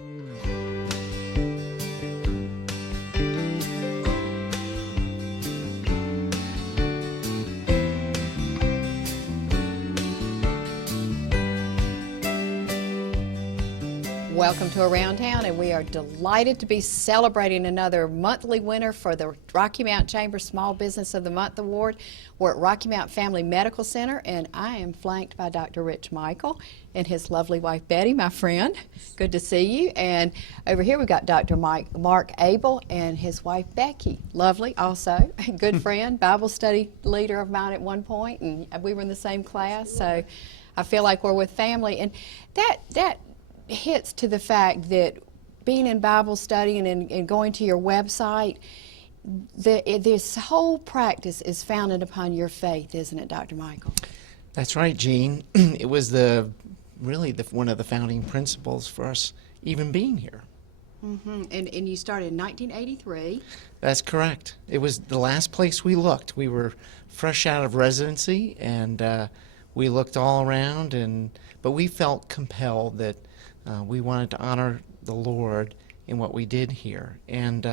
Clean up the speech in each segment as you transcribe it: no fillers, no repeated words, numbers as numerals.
Welcome to Around Town, and we are delighted to be celebrating another monthly winner for the Rocky Mount Chamber Small Business of the Month Award. We're at Rocky Mount Family Medical Center, and I am flanked by Dr. Rich Michael and his lovely wife Betty, my friend. Good to see you. And over here we've got Dr. Mark Abel and his wife Becky. Lovely also, good friend, Bible study leader of mine at one point, and we were in the same class, so I feel like we're with family. And that hits to the fact that being in Bible study and going to your website, this whole practice is founded upon your faith, isn't it, Dr. Michael? That's right, Jean. It was really one of the founding principles for us even being here. Mm-hmm. And you started in 1983. That's correct. It was the last place we looked. We were fresh out of residency, and we looked all around, but we felt compelled that we wanted to honor the Lord in what we did here. And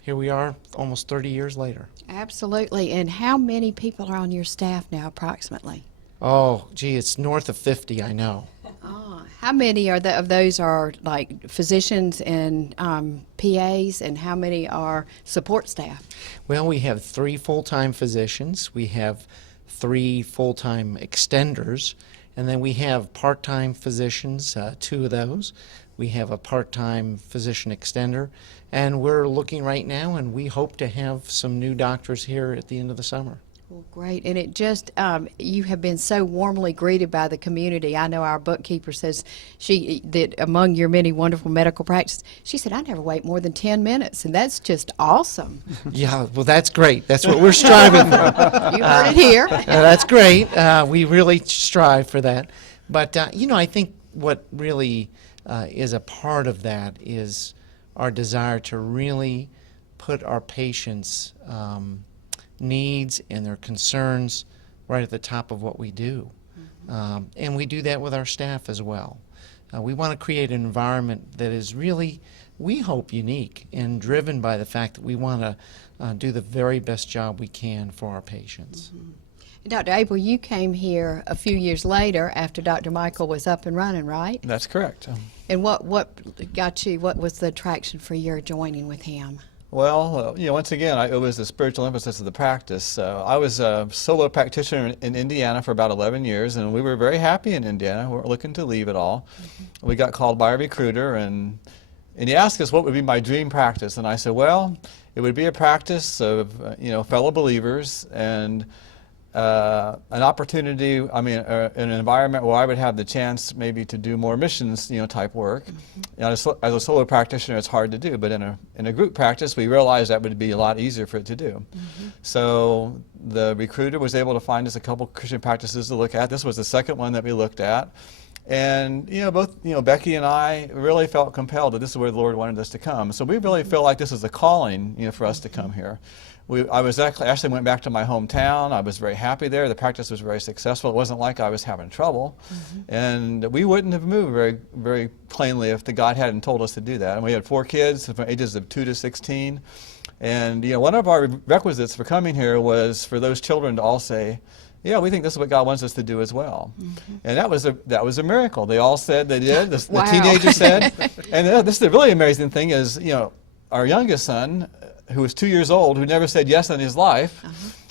here we are almost 30 years later. Absolutely. And how many people are on your staff now, approximately? Oh, gee, it's north of 50, I know. Oh, how many of those are like physicians and PAs, and how many are support staff? Well, we have 3 full-time physicians. We have 3 full-time extenders. And then we have part-time physicians, 2 of those. We have a part-time physician extender. And we're looking right now, and we hope to have some new doctors here at the end of the summer. Well, great. And it just, you have been so warmly greeted by the community. I know our bookkeeper says that among your many wonderful medical practices, she said, I never wait more than 10 minutes. And that's just awesome. Yeah, well, that's great. That's what we're striving for. You heard it here. That's great. We really strive for that. But, I think what really is a part of that is our desire to really put our patients' needs and their concerns right at the top of what we do. Mm-hmm. And we do that with our staff as well. We want to create an environment that is really, we hope, unique and driven by the fact that we want to do the very best job we can for our patients. Mm-hmm. Dr. Abel, you came here a few years later after Dr. Michael was up and running, right? That's correct. And what got you, what was the attraction for your joining with him? Well, once again, it was the spiritual emphasis of the practice. I was a solo practitioner in Indiana for about 11 years, and we were very happy in Indiana. We weren't looking to leave at all. Mm-hmm. We got called by a recruiter, and he asked us what would be my dream practice. And I said, well, it would be a practice of, fellow believers and an opportunity, an environment where I would have the chance maybe to do more missions, type work. Mm-hmm. As a solo practitioner, it's hard to do, but in a group practice, we realized that would be a lot easier for it to do. Mm-hmm. So the recruiter was able to find us a couple Christian practices to look at. This was the second one that we looked at. And, both, Becky and I really felt compelled that this is where the Lord wanted us to come. So we really feel like this is a calling, for us to come here. I was actually went back to my hometown. I was very happy there. The practice was very successful. It wasn't like I was having trouble. Mm-hmm. And we wouldn't have moved very, very plainly if the God hadn't told us to do that. And we had 4 kids from ages of 2 to 16. And, one of our requisites for coming here was for those children to all say, yeah, we think this is what God wants us to do as well. Mm-hmm. And that was a miracle. They all said they did. Wow. The teenagers said. And this is the really amazing thing is, our youngest son, who was 2 years old, who never said yes in his life,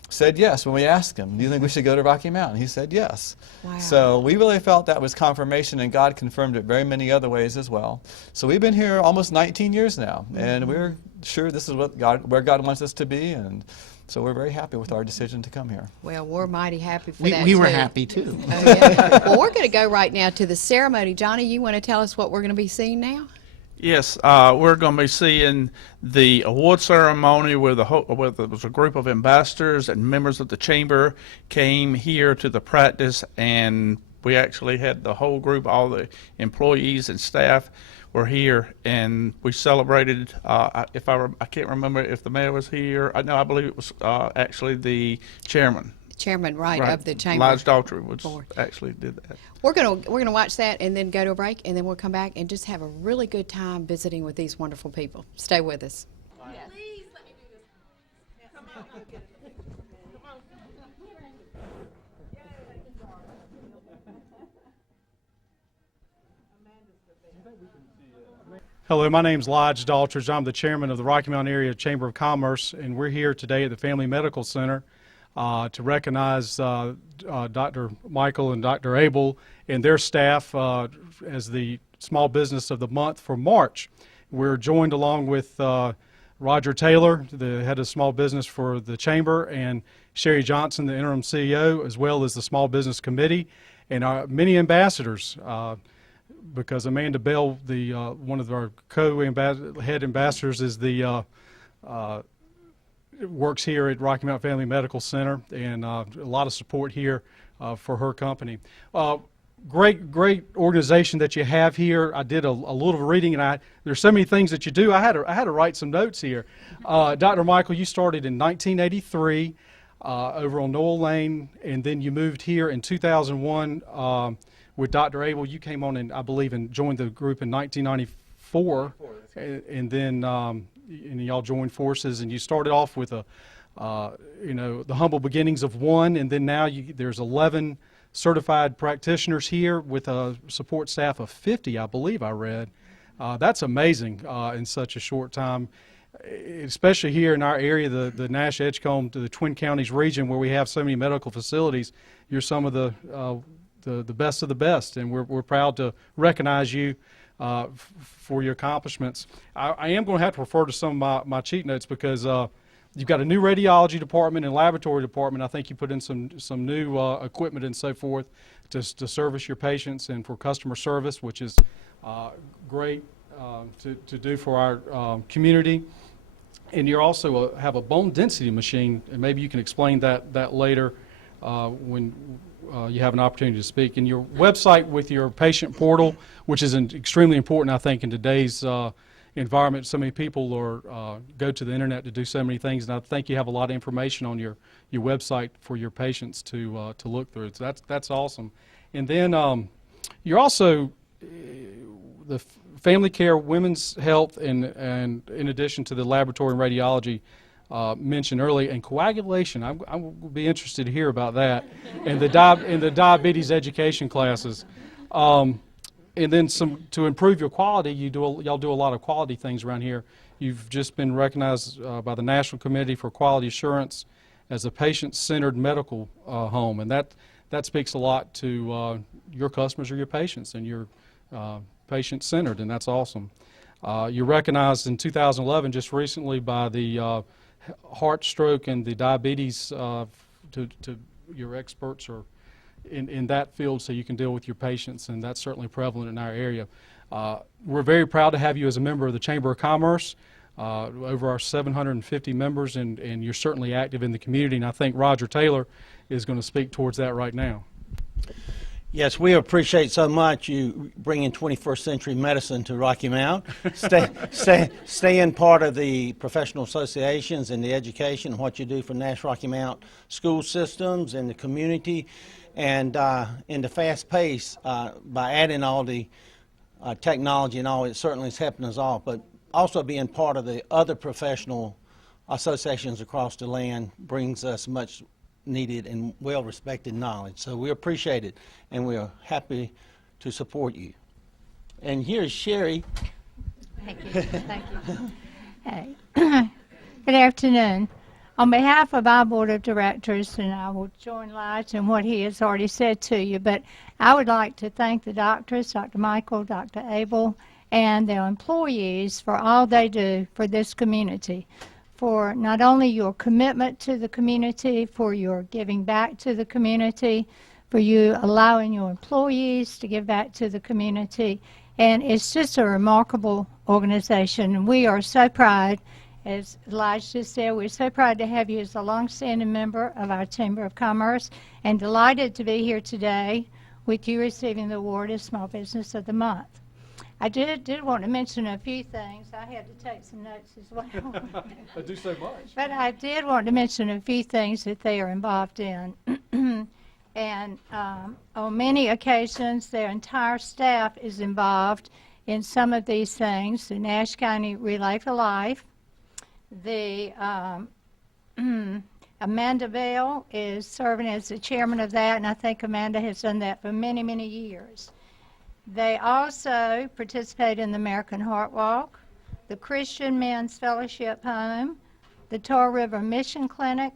said yes when we asked him, do you think we should go to Rocky Mountain? He said yes. Wow. So we really felt that was confirmation, and God confirmed it very many other ways as well. So we've been here almost 19 years now, and we're sure this is where God wants us to be, and so we're very happy with our decision to come here. Well, we're mighty happy for that, we were happy, too. Oh, yeah. Well, we're going to go right now to the ceremony. Johnny, you want to tell us what we're going to be seeing now? Yes, we're going to be seeing the award ceremony where there was a group of ambassadors and members of the chamber came here to the practice, and we actually had the whole group, all the employees and staff were here, and we celebrated. I can't remember if the mayor was here. I believe it was actually the chairman. chairman, right, Right. of the chamber. Lodge Daughtry was board. actually did that. We're gonna watch that and then go to a break, and then we'll come back and just have a really good time visiting with these wonderful people. Stay with us. Hello, my name's Lodge Daughtry. I'm the chairman of the Rocky Mountain Area Chamber of Commerce, and we're here today at the Family Medical Center to recognize Dr. Michael and Dr. Abel and their staff as the Small Business of the Month for March. We're joined along with Roger Taylor, the head of small business for the Chamber, and Sherry Johnson, the interim CEO, as well as the Small Business Committee, and our many ambassadors. Because Amanda Bell, the one of our co-head ambassadors, is the works here at Rocky Mountain Family Medical Center, and a lot of support here for her company. Great organization that you have here. I did a little reading, and there's so many things that you do. I had to write some notes here. Dr. Michael, you started in 1983 over on Noel Lane, and then you moved here in 2001. With Dr. Abel, you came on, I believe, and joined the group in 1994, and then y'all joined forces, and you started off with the humble beginnings of one, and then now there's 11 certified practitioners here with a support staff of 50, I believe I read. That's amazing in such a short time, especially here in our area, the Nash Edgecombe to the Twin Counties region, where we have so many medical facilities. You're some of the best of the best, and we're proud to recognize you for your accomplishments. I am going to have to refer to some of my cheat notes because you've got a new radiology department and laboratory department. I think you put in some new equipment and so forth to service your patients and for customer service, which is great to do for our community. And you also have a bone density machine, and maybe you can explain that later when you have an opportunity to speak. And your website with your patient portal, which is extremely important, I think, in today's environment. So many people go to the internet to do so many things, and I think you have a lot of information on your website for your patients to look through. So that's awesome. And then you're also the family care, women's health, and in addition to the laboratory and radiology mentioned earlier, and coagulation. I will be interested to hear about that, and the diabetes education classes. And then to improve your quality, y'all do a lot of quality things around here. You've just been recognized by the National Committee for Quality Assurance as a patient-centered medical home, and that speaks a lot to your customers or your patients, and you're patient-centered, and that's awesome. You're recognized in 2011, just recently, by the heart, stroke, and the diabetes to your experts are in that field, so you can deal with your patients, and that's certainly prevalent in our area. We're very proud to have you as a member of the Chamber of Commerce, over our 750 members, and you're certainly active in the community, and I think Roger Taylor is going to speak towards that right now. Yes, we appreciate so much you bringing 21st century medicine to Rocky Mount, staying part of the professional associations and the education, what you do for Nash Rocky Mount school systems and the community, and in the fast pace by adding all the technology and all, it certainly is helping us all, but also being part of the other professional associations across the land brings us much needed and well-respected knowledge. So we appreciate it, and we are happy to support you. And here's Sherry. Thank you. Thank you. Hey. Good afternoon. On behalf of our board of directors, and I will join Lige in what he has already said to you, but I would like to thank the doctors, Dr. Michael, Dr. Abel, and their employees for all they do for this community, for not only your commitment to the community, for your giving back to the community, for you allowing your employees to give back to the community. And it's just a remarkable organization. And we are so proud, as Elijah said, we're so proud to have you as a longstanding member of our Chamber of Commerce, and delighted to be here today with you receiving the award as Small Business of the Month. I did want to mention a few things. I had to take some notes as well. I do so much. But I did want to mention a few things that they are involved in. And on many occasions, their entire staff is involved in some of these things. The Nash County Relay for Life, the Amanda Bell is serving as the chairman of that, and I think Amanda has done that for many, many years. They also participate in the American Heart Walk, the Christian Men's Fellowship Home, the Tar River Mission Clinic,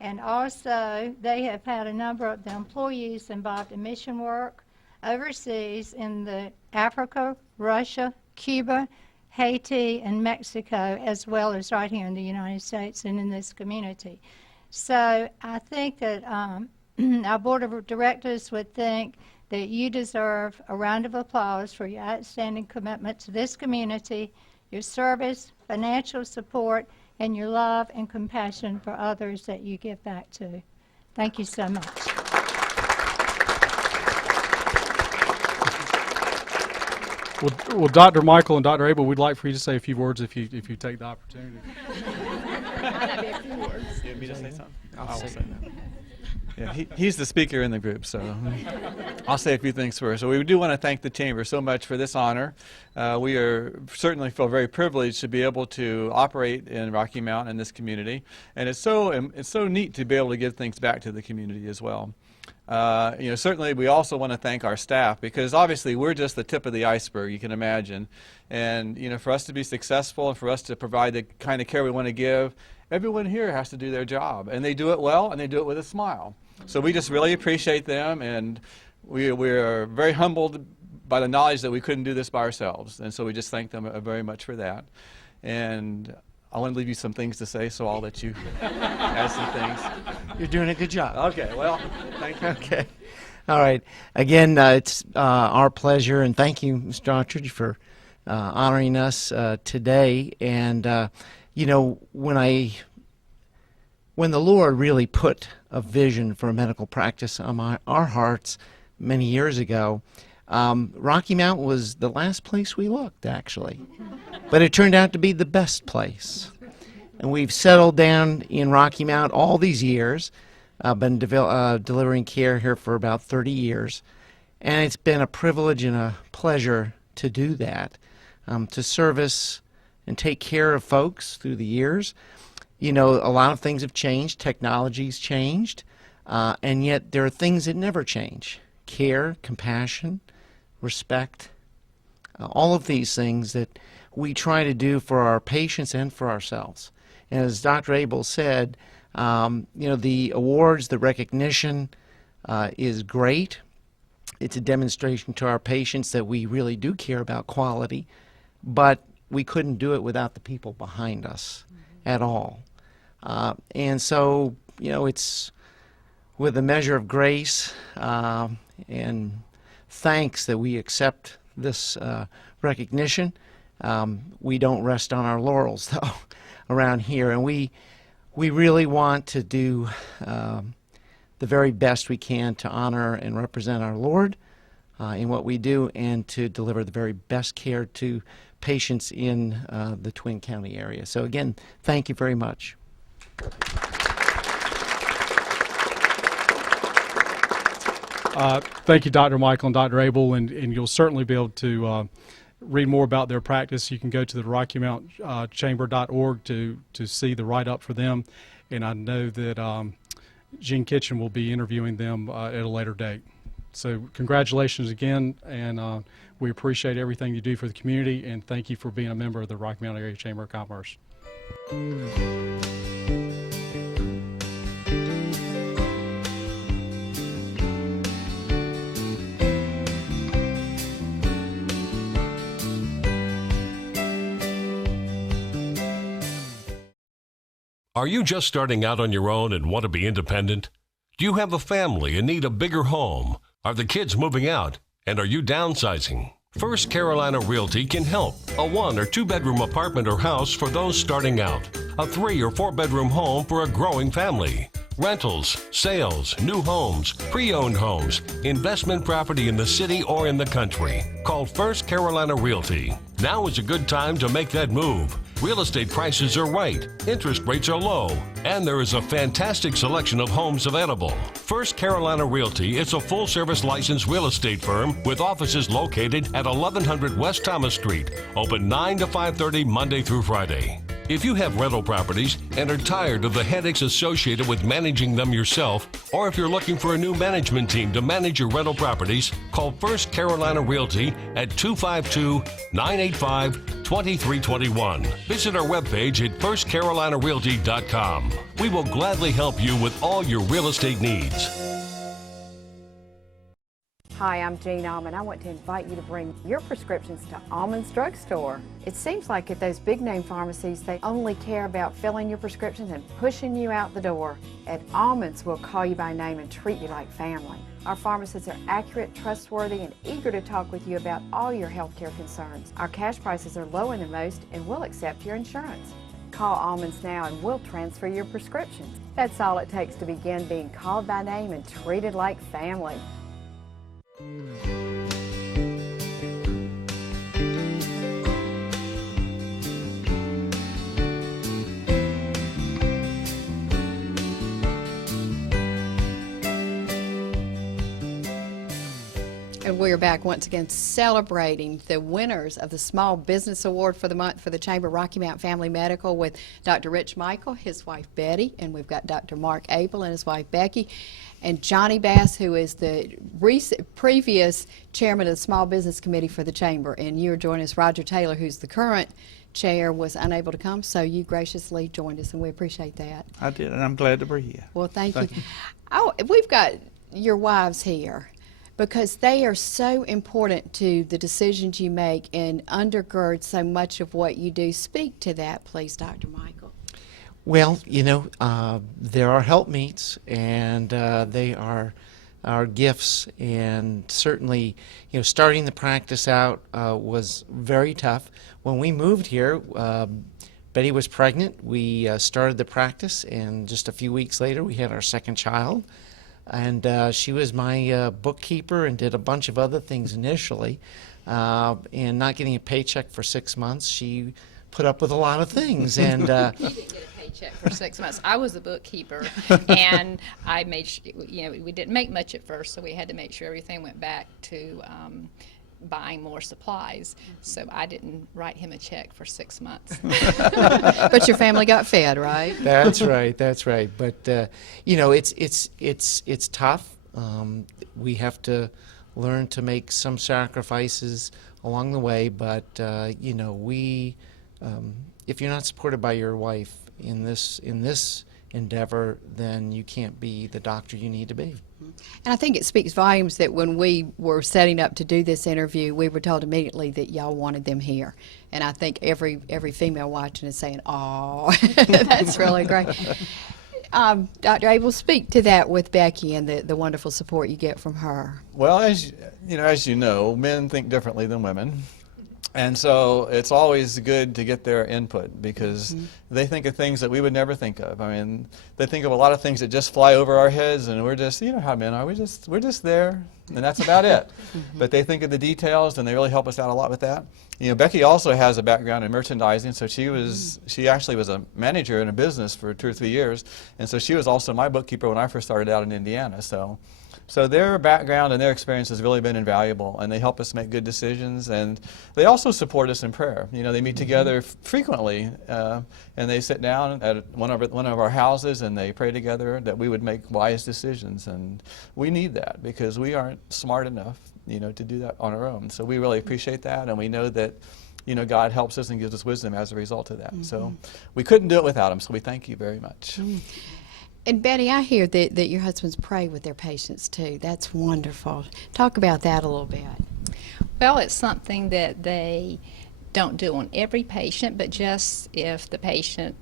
and also they have had a number of the employees involved in mission work overseas in the Africa, Russia, Cuba, Haiti, and Mexico, as well as right here in the United States and in this community. So I think that our board of directors would think that you deserve a round of applause for your outstanding commitment to this community, your service, financial support, and your love and compassion for others that you give back to. Thank you so much. Well, Dr. Michael and Dr. Abel, we'd like for you to say a few words if you take the opportunity. You want me to say something? I'll say that. Yeah, he's the speaker in the group, so I'll say a few things first. So we do want to thank the Chamber so much for this honor. We certainly feel very privileged to be able to operate in Rocky Mount in this community, and it's so neat to be able to give things back to the community as well. Certainly we also want to thank our staff, because obviously we're just the tip of the iceberg, you can imagine. And for us to be successful and for us to provide the kind of care we want to give, everyone here has to do their job, and they do it well, and they do it with a smile. So we just really appreciate them, and we're very humbled by the knowledge that we couldn't do this by ourselves, and so we just thank them very much for that. And I want to leave you some things to say, so I'll let you add some things. You're doing a good job. Okay, well, thank you. Okay. All right. Again, it's our pleasure, and thank you, Mr. Archer, for honoring us today. And, when the Lord really put a vision for a medical practice on our hearts many years ago, Rocky Mount was the last place we looked, actually. But it turned out to be the best place. And we've settled down in Rocky Mount all these years. I've been delivering care here for about 30 years. And it's been a privilege and a pleasure to do that, to service and take care of folks through the years. A lot of things have changed. Technology's changed. And yet there are things that never change. Care, compassion, respect, all of these things that we try to do for our patients and for ourselves. And as Dr. Abel said, the awards, the recognition is great. It's a demonstration to our patients that we really do care about quality, but we couldn't do it without the people behind us at all. And so, it's with a measure of grace and thanks that we accept this recognition. We don't rest on our laurels, though, around here. And we really want to do the very best we can to honor and represent our Lord in what we do, and to deliver the very best care to patients in the Twin County area. So again, thank you very much. Thank you, Dr. Michael and Dr. Abel, and you'll certainly be able to read more about their practice. You can go to the RockyMountChamber.org to see the write-up for them, and I know that Gene Kitchen will be interviewing them at a later date. So congratulations again, and we appreciate everything you do for the community, and thank you for being a member of the Rocky Mount Area Chamber of Commerce. Are you just starting out on your own and want to be independent? Do you have a family and need a bigger home? Are the kids moving out? And are you downsizing? First Carolina Realty can help. A 1 or 2 bedroom apartment or house for those starting out. A 3 or 4 bedroom home for a growing family. rentals, sales, new homes, pre-owned homes, investment property in the city or in the country. Call First Carolina Realty. Now is a good time to make that move. Real estate prices are right, interest rates are low, and there is a fantastic selection of homes available. First Carolina Realty is a full-service licensed real estate firm with offices located at 1100 West Thomas Street, open 9 to 5:30 Monday through Friday. If you have rental properties and are tired of the headaches associated with managing them yourself, or if you're looking for a new management team to manage your rental properties, call First Carolina Realty at 252-985-2321. Visit our webpage at firstcarolinarealty.com. We will gladly help you with all your real estate needs. Hi, I'm Jean Almond. I want to invite you to bring your prescriptions to Almond's Drugstore. It seems like at those big name pharmacies, they only care about filling your prescriptions and pushing you out the door. At Almond's, we'll call you by name and treat you like family. Our pharmacists are accurate, trustworthy, and eager to talk with you about all your healthcare concerns. Our cash prices are lower than most, and we'll accept your insurance. Call Almonds now and we'll transfer your prescriptions. That's all it takes to begin being called by name and treated like family. And we're back once again celebrating the winners of the Small Business Award for the month for the Chamber Rocky Mount Family Medical with Dr. Rich Michael, his wife Betty, and we've got Dr. Mark Abel and his wife Becky, and Johnny Bass, who is the previous chairman of the Small Business Committee for the Chamber. And you're joining us, Roger Taylor, who's the current chair, was unable to come, so you graciously joined us, and we appreciate that. I did, and I'm glad to be here. Well, thank you. Oh, we've got your wives here, because they are so important to the decisions you make and undergird so much of what you do. Speak to that, please, Dr. Michael. Well, there are helpmeets, and they are our gifts, and certainly, starting the practice out was very tough. When we moved here, Betty was pregnant. We started the practice, and just a few weeks later, we had our second child. And she was my bookkeeper and did a bunch of other things initially. And not getting a paycheck for 6 months, she put up with a lot of things. And You didn't get a paycheck for 6 months. I was the bookkeeper, and I made we didn't make much at first, so we had to make sure everything went back to buying more supplies. So I didn't write him a check for 6 months. But your family got fed, right? That's right. That's right. But it's tough. We have to learn to make some sacrifices along the way. But if you're not supported by your wife in this endeavor, then you can't be the doctor you need to be. And I think it speaks volumes that when we were setting up to do this interview, we were told immediately that y'all wanted them here. And I think every female watching is saying, "Oh, that's really great." Dr. Abel, speak to that with Becky and the wonderful support you get from her. Well, as you know, men think differently than women. And so it's always good to get their input, because they think of things that we would never think of. I mean, they think of a lot of things that just fly over our heads, and we're just, how men are, we're just there, and that's about it. But they think of the details, and they really help us out a lot with that. Becky also has a background in merchandising, so she actually was a manager in a business for 2 or 3 years, and so she was also my bookkeeper when I first started out in Indiana. So their background and their experience has really been invaluable, and they help us make good decisions, and they also support us in prayer. They meet together frequently, and they sit down at one of our houses, and they pray together that we would make wise decisions, and we need that because we aren't smart enough, to do that on our own. So we really appreciate that, and we know that God helps us and gives us wisdom as a result of that. So we couldn't do it without them, so we thank you very much. And Betty, I hear that your husbands pray with their patients too. That's wonderful. Talk about that a little bit. Well, it's something that they don't do on every patient, but just if the patient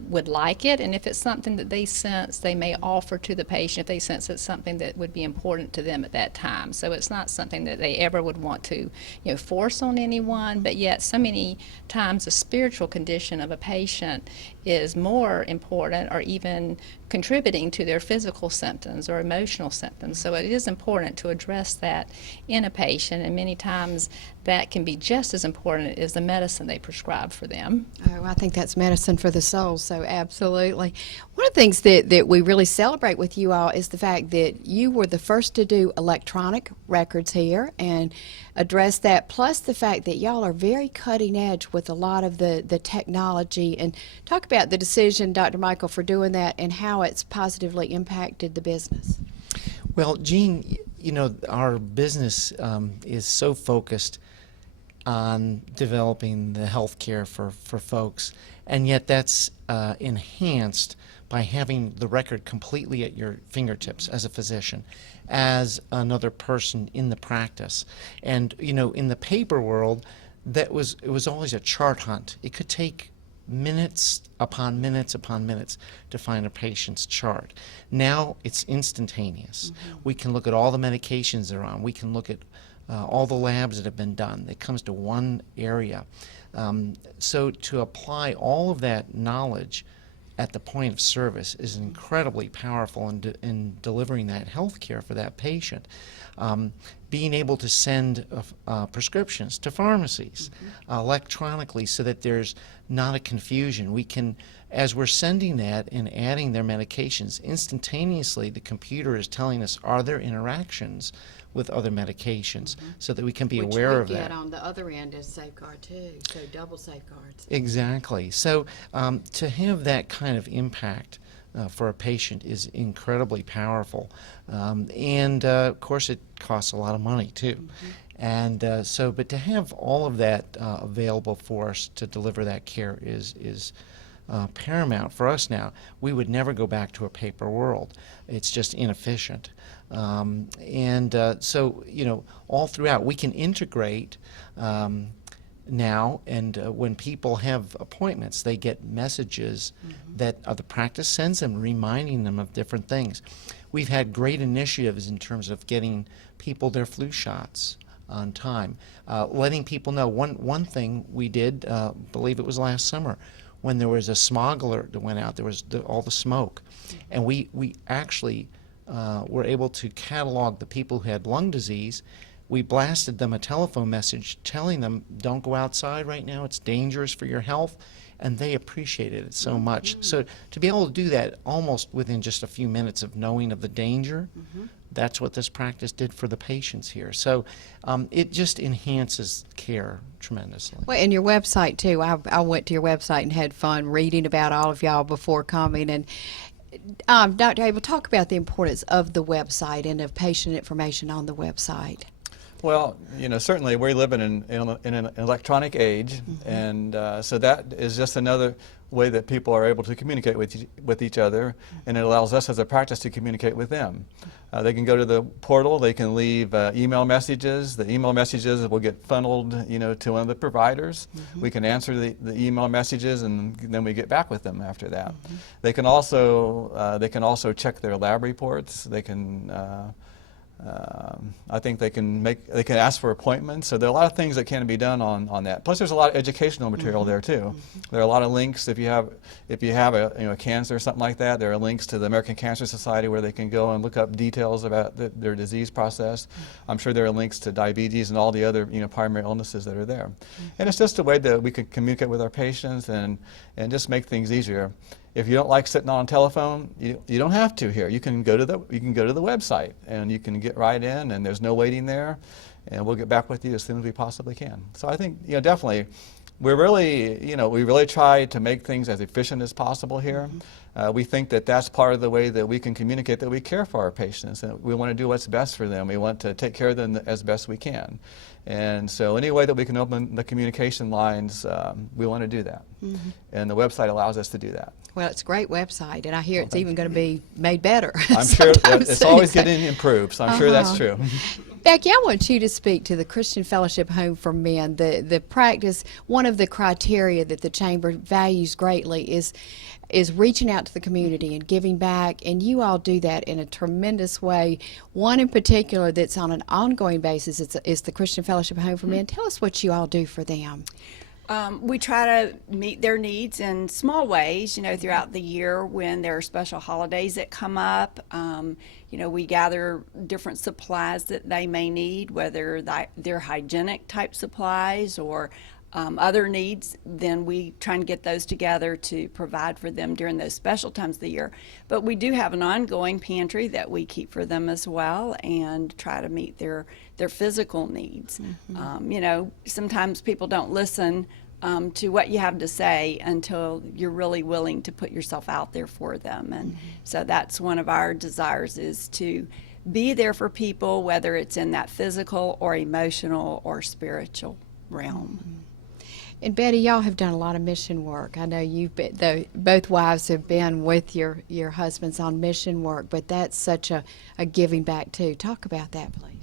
would like it, and if it's something that they sense, they may offer to the patient if they sense it's something that would be important to them at that time. So it's not something that they ever would want to, force on anyone, but yet so many times the spiritual condition of a patient is more important or even contributing to their physical symptoms or emotional symptoms. So it is important to address that in a patient, and many times that can be just as important as the medicine they prescribe for them. Oh, I think that's medicine for the soul, so absolutely. One of the things that we really celebrate with you all is the fact that you were the first to do electronic records here and address that, plus the fact that y'all are very cutting edge with a lot of the technology. And talk about the decision, Dr. Michael, for doing that and how it's positively impacted the business. Well, Jean, our business is so focused on developing the health care for folks, and yet that's enhanced by having the record completely at your fingertips as a physician, as another person in the practice. And in the paper world, it was always a chart hunt. It could take minutes upon minutes upon minutes to find a patient's chart. Now it's instantaneous. We can look at all the medications they're on. We can look at all the labs that have been done. It comes to one area. So to apply all of that knowledge at the point of service is incredibly powerful in delivering that health care for that patient. Being able to send prescriptions to pharmacies electronically so that there's not a confusion. We can, as we're sending that and adding their medications, instantaneously the computer is telling us, are there interactions with other medications, so that we can be aware of that. Which we get on the other end as safeguard too, so double safeguards. Exactly. So to have that kind of impact for a patient is incredibly powerful. And of course it costs a lot of money too. And but to have all of that available for us to deliver that care is paramount for us now. We would never go back to a paper world. It's just inefficient. So, all throughout, we can integrate now, and when people have appointments, they get messages that the practice sends them, reminding them of different things. We've had great initiatives in terms of getting people their flu shots on time, letting people know. One thing we did, believe it was last summer, when there was a smog alert that went out, there was all the smoke, and we actually were able to catalog the people who had lung disease. We blasted them a telephone message telling them, don't go outside right now, it's dangerous for your health, and they appreciated it so much. So to be able to do that almost within just a few minutes of knowing of the danger, that's what this practice did for the patients here. So it just enhances care tremendously. Well, and your website too. I went to your website and had fun reading about all of y'all before coming. And Dr. Abel, talk about the importance of the website and of patient information on the website. Well, certainly we're living in an electronic age, and so that is just another way that people are able to communicate with each other, and it allows us as a practice to communicate with them. They can go to the portal, they can leave email messages. The email messages will get funneled, to one of the providers. We can answer the email messages, and then we get back with them after that. They can also check their lab reports. They can I think they can ask for appointments. So there are a lot of things that can be done on that. Plus, there's a lot of educational material there too. There are a lot of links. If you have a cancer or something like that, there are links to the American Cancer Society where they can go and look up details about their disease process. I'm sure there are links to diabetes and all the other primary illnesses that are there. And it's just a way that we can communicate with our patients and just make things easier. If you don't like sitting on a telephone, you don't have to here. You can go to the website and you can get right in, and there's no waiting there, and we'll get back with you as soon as we possibly can. So I think definitely we really try to make things as efficient as possible here. We think that that's part of the way that we can communicate that we care for our patients, and we want to do what's best for them. We want to take care of them as best we can. And so any way that we can open the communication lines, we want to do that. And the website allows us to do that. Well, it's a great website, and I hear it's even going to be made better. I'm sure it's always getting improved, so I'm sure that's true. Becky, I want you to speak to the Christian Fellowship Home for Men. The practice, one of the criteria that the Chamber values greatly is reaching out to the community and giving back, and you all do that in a tremendous way. One in particular that's on an ongoing basis is the Christian Fellowship Home for Men. Tell us what you all do for them. We try to meet their needs in small ways, throughout the year when there are special holidays that come up. We gather different supplies that they may need, whether they're hygienic type supplies or other needs. Then we try and get those together to provide for them during those special times of the year. But we do have an ongoing pantry that we keep for them as well and try to meet their physical needs. Sometimes people don't listen to what you have to say until you're really willing to put yourself out there for them. And so that's one of our desires, is to be there for people, whether it's in that physical or emotional or spiritual realm. And Betty, y'all have done a lot of mission work. I know both wives have been with your husbands on mission work, but that's such a giving back too. Talk about that, please.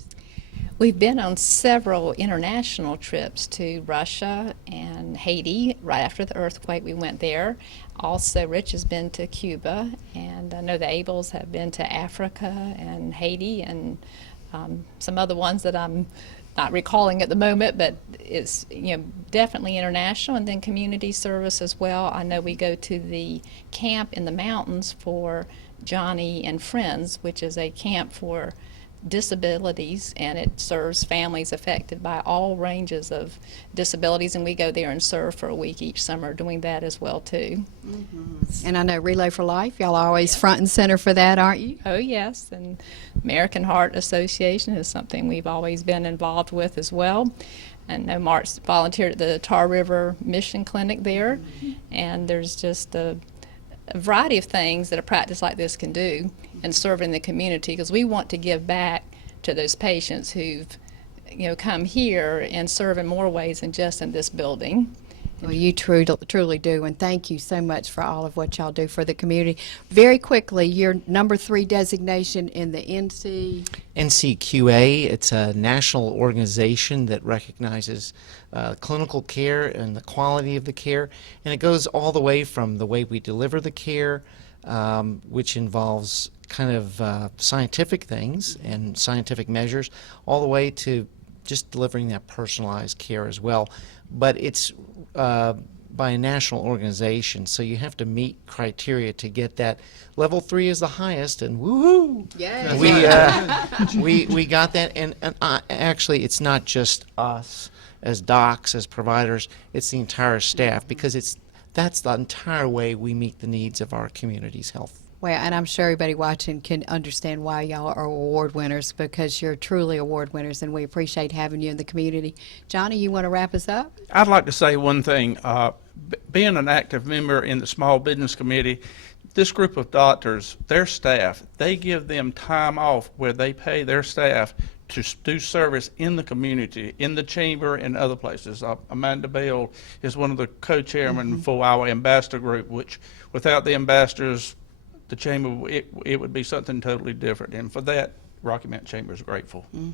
We've been on several international trips to Russia and Haiti. Right after the earthquake, we went there. Also, Rich has been to Cuba, and I know the Abels have been to Africa and Haiti and some other ones that I'm not recalling at the moment, but it's definitely international, and then community service as well. I know we go to the camp in the mountains for Johnny and Friends, which is a camp for disabilities, and it serves families affected by all ranges of disabilities, and we go there and serve for a week each summer doing that as well too. And I know Relay for Life, y'all are always front and center for that, aren't you? Oh yes, and American Heart Association is something we've always been involved with as well. And know Mark's volunteered at the Tar River Mission Clinic there, and there's just a variety of things that a practice like this can do and serve in the community, because we want to give back to those patients who've come here and serve in more ways than just in this building. Well, you truly do, and thank you so much for all of what y'all do for the community. Very quickly, your number 3 designation in the NCQA, it's a national organization that recognizes clinical care and the quality of the care, and it goes all the way from the way we deliver the care, which involves kind of scientific things and scientific measures, all the way to just delivering that personalized care as well. But it's by a national organization, so you have to meet criteria to get that. Level 3 is the highest, and woohoo! Yes. We got that, and actually it's not just us as docs, as providers, it's the entire staff, because that's the entire way we meet the needs of our community's health. Well, and I'm sure everybody watching can understand why y'all are award winners, because you're truly award winners, and we appreciate having you in the community. Johnny, you want to wrap us up? I'd like to say one thing. Being an active member in the Small Business Committee, this group of doctors, their staff, they give them time off where they pay their staff to do service in the community, in the chamber, and other places. Amanda Bell is one of the co-chairmen for our ambassador group, which without the ambassadors, the chamber, it would be something totally different. And for that, Rocky Mount Chamber is grateful. You're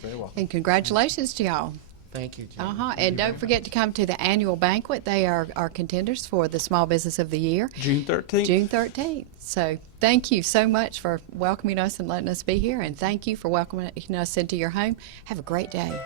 very welcome. And congratulations to y'all. Thank you, Jim. And don't forget to come to the annual banquet. They are contenders for the Small Business of the Year. June 13th. June 13th. So thank you so much for welcoming us and letting us be here. And thank you for welcoming us into your home. Have a great day.